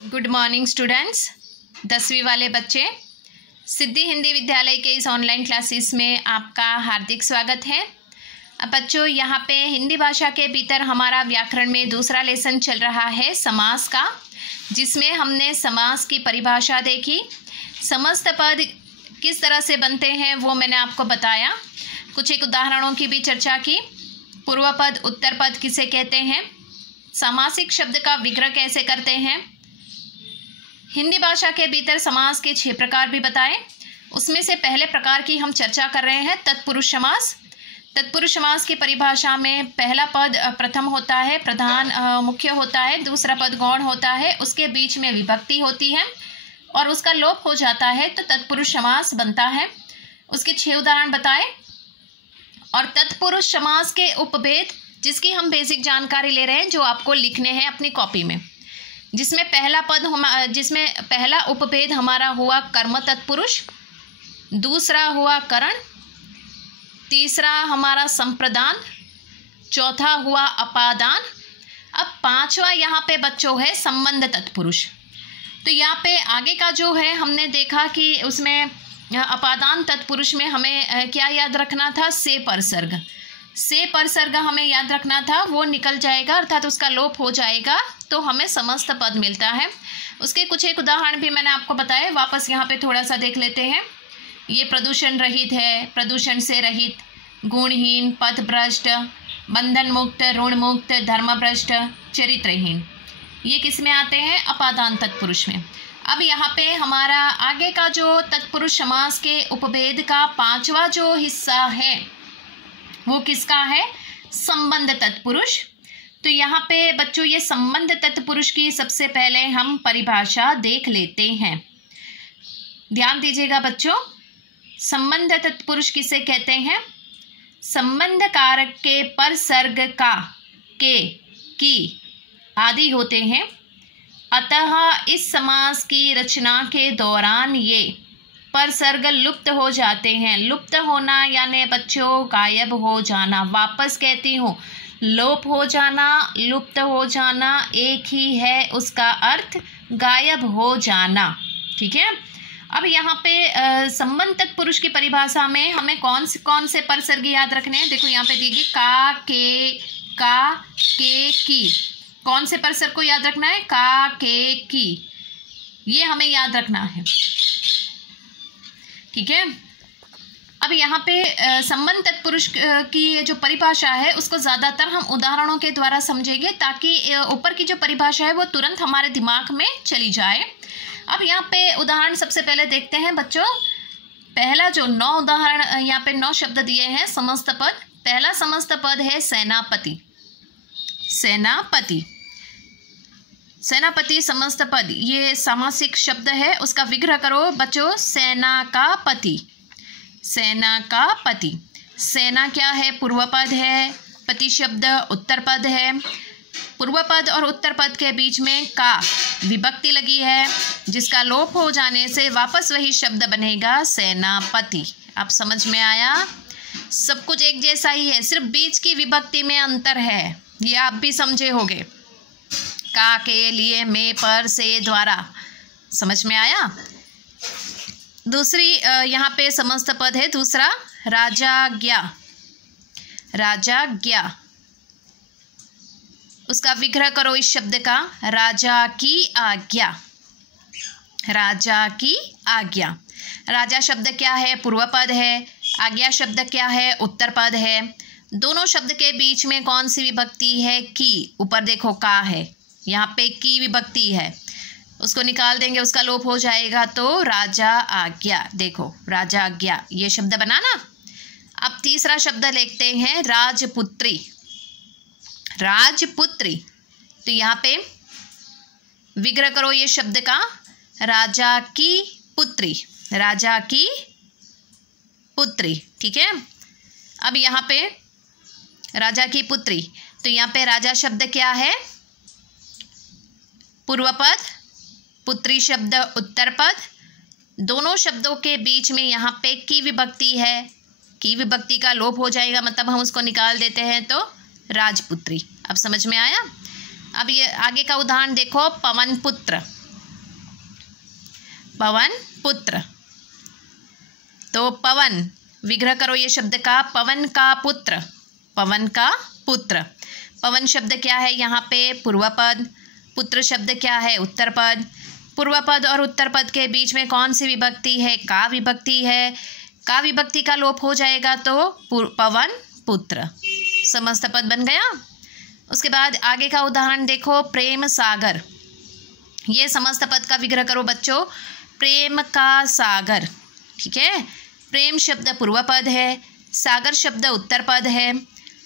Good morning students. 10वीं वाले बच्चे, सिद्धि हिंदी विद्यालय के इस ऑनलाइन क्लासेस में आपका हार्दिक स्वागत है। अब बच्चों, यहाँ पे हिंदी भाषा के भीतर हमारा व्याकरण में दूसरा लेसन चल रहा है समास का, जिसमें हमने समास की परिभाषा देखी। समस्त पद किस तरह से बनते हैं वो मैंने आपको बताया। कुछ एक उदाहरणों की भी चर्चा की। पूर्व पद, उत्तर पद किसे कहते हैं, सामासिक शब्द का विग्रह कैसे करते हैं। हिंदी भाषा के भीतर समास के 6 प्रकार भी बताए। उसमें से पहले प्रकार की हम चर्चा कर रहे हैं तत्पुरुष समास। तत्पुरुष समास की परिभाषा में पहला पद प्रथम होता है, प्रधान मुख्य होता है, दूसरा पद गौण होता है, उसके बीच में विभक्ति होती है और उसका लोप हो जाता है तो तत्पुरुष समास बनता है। उसके 6 उदाहरण बताए। और तत्पुरुष समास के उपभेद, जिसकी हम बेसिक जानकारी ले रहे हैं, जो आपको लिखने हैं अपनी कॉपी में। जिसमें पहला उपभेद हमारा हुआ कर्म तत्पुरुष, दूसरा हुआ करण, तीसरा हमारा संप्रदान, चौथा हुआ अपादान। अब 5वां यहाँ पे बच्चों है संबंध तत्पुरुष। तो यहाँ पे आगे का जो है हमने देखा कि उसमें अपादान तत्पुरुष में हमें क्या याद रखना था, से परसर्ग हमें याद रखना था। वो निकल जाएगा अर्थात उसका लोप हो जाएगा तो हमें समस्त पद मिलता है। उसके कुछ एक उदाहरण भी मैंने आपको बताए। वापस यहाँ पे थोड़ा सा देख लेते हैं। ये प्रदूषण रहित है, प्रदूषण से रहित, गुणहीन, पथभ्रष्ट, बंधन मुक्त, ऋण मुक्त, धर्मभ्रष्ट, चरित्रहीन। ये किस में आते हैं, अपादान तत्पुरुष में। अब यहाँ पे हमारा आगे का जो तत्पुरुष समास के उपभेद का 5वां जो हिस्सा है वो किसका है, संबंध तत्पुरुष। तो यहाँ पे बच्चों ये संबंध तत्पुरुष की सबसे पहले हम परिभाषा देख लेते हैं। ध्यान दीजिएगा बच्चों, संबंध तत्पुरुष किसे कहते हैं, संबंध कारक के परसर्ग का, के, की आदि होते हैं। अतः इस समास की रचना के दौरान ये परसर्ग लुप्त हो जाते हैं। लुप्त होना यानी बच्चों गायब हो जाना। वापस कहती हूँ, लोप हो जाना, लुप्त हो जाना एक ही है, उसका अर्थ गायब हो जाना। ठीक है। अब यहाँ पे संबंध तत्पुरुष की परिभाषा में हमें कौन से परसर्ग याद रखने हैं। देखो यहाँ पे देखिए, का, के, की। कौन से परसर्ग को याद रखना है, का, के, की। ये हमें याद रखना है। ठीक है। अब यहाँ पे संबंध तत्पुरुष की जो परिभाषा है उसको ज़्यादातर हम उदाहरणों के द्वारा समझेंगे, ताकि ऊपर की जो परिभाषा है वो तुरंत हमारे दिमाग में चली जाए। अब यहाँ पे उदाहरण सबसे पहले देखते हैं बच्चों। पहला जो 9 उदाहरण यहाँ पे 9 शब्द दिए हैं समस्त पद। पहला समस्त पद है सेनापति। सेनापति, सेनापति समस्त पद, ये सामासिक शब्द है। उसका विग्रह करो बच्चों, सेना का पति। सेना का पति। सेना क्या है, पूर्व पद है। पति शब्द उत्तर पद है। पूर्व पद और उत्तर पद के बीच में का विभक्ति लगी है, जिसका लोप हो जाने से वापस वही शब्द बनेगा सेनापति। आप समझ में आया। सब कुछ एक जैसा ही है, सिर्फ बीच की विभक्ति में अंतर है। ये आप भी समझे होंगे। का के लिए, में, पर, से, द्वारा। समझ में आया। दूसरी यहाँ पे समस्त पद है दूसरा, राजाज्ञा। राजाज्ञा, उसका विग्रह करो इस शब्द का, राजा की आज्ञा। राजा की आज्ञा। राजा शब्द क्या है, पूर्व पद है। आज्ञा शब्द क्या है, उत्तर पद है। दोनों शब्द के बीच में कौन सी विभक्ति है, की। ऊपर देखो का है, यहाँ पे की विभक्ति है, उसको निकाल देंगे, उसका लोप हो जाएगा तो राजा आज्ञा। देखो राजा आज्ञा, ये शब्द बना ना। अब तीसरा शब्द लिखते हैं राजपुत्री। राजपुत्री, तो यहाँ पे विग्रह करो ये शब्द का, राजा की पुत्री। राजा की पुत्री। ठीक है। अब यहाँ पे राजा की पुत्री, तो यहाँ पे राजा शब्द क्या है, पूर्व पद, पुत्री शब्द उत्तर पद। दोनों शब्दों के बीच में यहाँ पे की विभक्ति है। की विभक्ति का लोप हो जाएगा, मतलब हम उसको निकाल देते हैं तो राजपुत्री। अब समझ में आया। अब ये आगे का उदाहरण देखो, पवन पुत्र। पवन पुत्र। तो पवन, विग्रह करो ये शब्द का, पवन का पुत्र, पवन का पुत्र। पवन शब्द क्या है यहाँ पे? पूर्व पद। पुत्र शब्द क्या है? उत्तर पद। पूर्व पद और उत्तर पद के बीच में कौन सी विभक्ति है? का विभक्ति है। का विभक्ति का लोप हो जाएगा तो पवन पुत्र, समस्त पद बन गया। उसके बाद आगे का उदाहरण देखो, प्रेम सागर। ये समस्त पद का विग्रह करो बच्चों, प्रेम का सागर। ठीक है, प्रेम शब्द पूर्व पद है, सागर शब्द उत्तर पद है।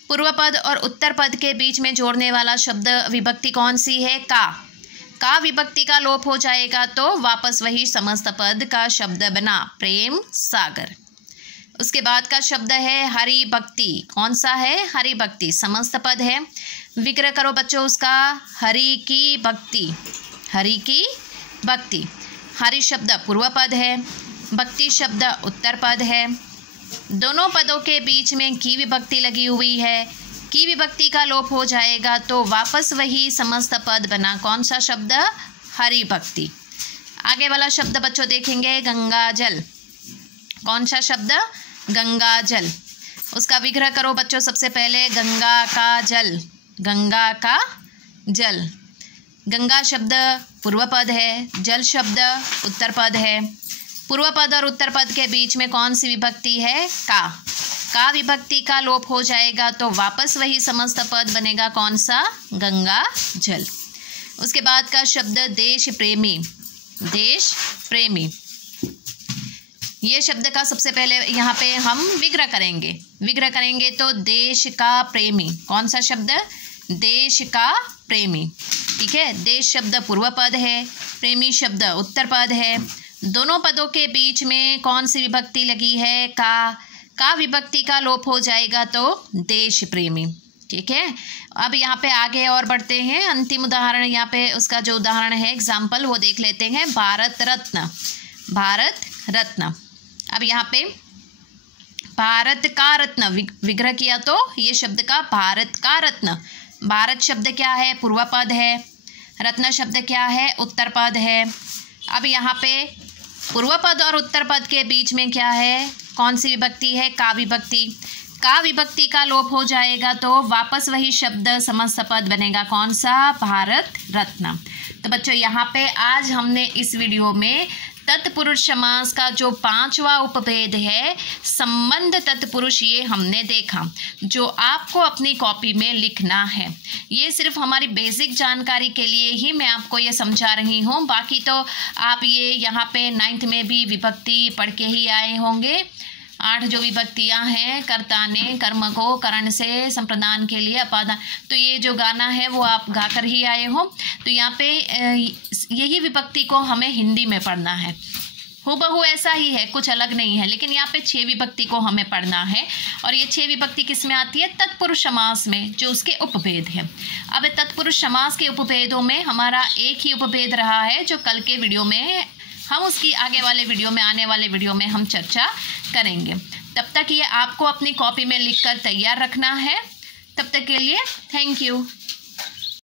पूर्व पद और उत्तर पद के बीच में जोड़ने वाला शब्द विभक्ति कौन सी है? का। का विभक्ति का लोप हो जाएगा तो वापस वही समस्त पद का शब्द बना, प्रेम सागर। उसके बाद का शब्द है हरि भक्ति। कौन सा है? हरि भक्ति, समस्त पद है। विग्रह करो बच्चों उसका, हरि की भक्ति, हरि की भक्ति। हरि शब्द पूर्व पद है, भक्ति शब्द उत्तर पद है। दोनों पदों के बीच में की विभक्ति लगी हुई है। की विभक्ति का लोप हो जाएगा तो वापस वही समस्त पद बना, कौन सा शब्द? हरि भक्ति। आगे वाला शब्द बच्चों देखेंगे, गंगा जल। कौन सा शब्द? गंगा जल। उसका विग्रह करो बच्चों सबसे पहले, गंगा का जल, गंगा का जल। गंगा शब्द पूर्व पद है, जल शब्द उत्तर पद है। पूर्व पद और उत्तर पद के बीच में कौन सी विभक्ति है? का। का विभक्ति का लोप हो जाएगा तो वापस वही समस्त पद बनेगा, कौन सा? गंगा जल। उसके बाद का शब्द देश प्रेमी, देश प्रेमी। ये शब्द का सबसे पहले यहाँ पे हम विग्रह करेंगे। विग्रह करेंगे तो देश का प्रेमी। कौन सा शब्द? देश का प्रेमी। ठीक है, देश शब्द पूर्व पद है, प्रेमी शब्द उत्तर पद है। दोनों पदों के बीच में कौन सी विभक्ति लगी है? का। का विभक्ति का लोप हो जाएगा तो देश प्रेमी। ठीक है, अब यहाँ पे आगे और बढ़ते हैं। अंतिम उदाहरण यहाँ पे उसका जो उदाहरण है एग्जाम्पल वो देख लेते हैं, भारत रत्न, भारत रत्न। अब यहाँ पे भारत का रत्न विग्रह किया तो ये शब्द का भारत का रत्न। भारत शब्द क्या है? पूर्व पद है। रत्न शब्द क्या है? उत्तर पद है। अब यहाँ पे पूर्व पद और उत्तर पद के बीच में क्या है? कौन सी विभक्ति है? का विभक्ति। का विभक्ति का लोप हो जाएगा तो वापस वही शब्द समस्त पद बनेगा, कौन सा? भारत रत्न। तो बच्चों यहाँ पे आज हमने इस वीडियो में तत्पुरुष समास का जो 5वां उपभेद है, संबंध तत्पुरुष, ये हमने देखा, जो आपको अपनी कॉपी में लिखना है। ये सिर्फ हमारी बेसिक जानकारी के लिए ही मैं आपको ये समझा रही हूँ। बाकी तो आप ये यहाँ पे 9th में भी विभक्ति पढ़ के ही आए होंगे। 8 जो विभक्तियां हैं, कर्ताने, कर्म को, करण से, संप्रदान के लिए, अपादान, तो ये जो गाना है वो आप गाकर ही आए हो। तो यहाँ पे यही विभक्ति को हमें हिंदी में पढ़ना है, हूबहू ऐसा ही है, कुछ अलग नहीं है। लेकिन यहाँ पे 6 विभक्ति को हमें पढ़ना है और ये 6 विभक्ति किस में आती है? तत्पुरुष समास में, जो उसके उपभेद है। अब तत्पुरुष समास के उपभेदों में हमारा एक ही उपभेद रहा है जो कल के वीडियो में, हम उसकी आगे वाले वीडियो में, आने वाले वीडियो में हम चर्चा करेंगे। तब तक ये आपको अपनी कॉपी में लिखकर तैयार रखना है। तब तक के लिए थैंक यू।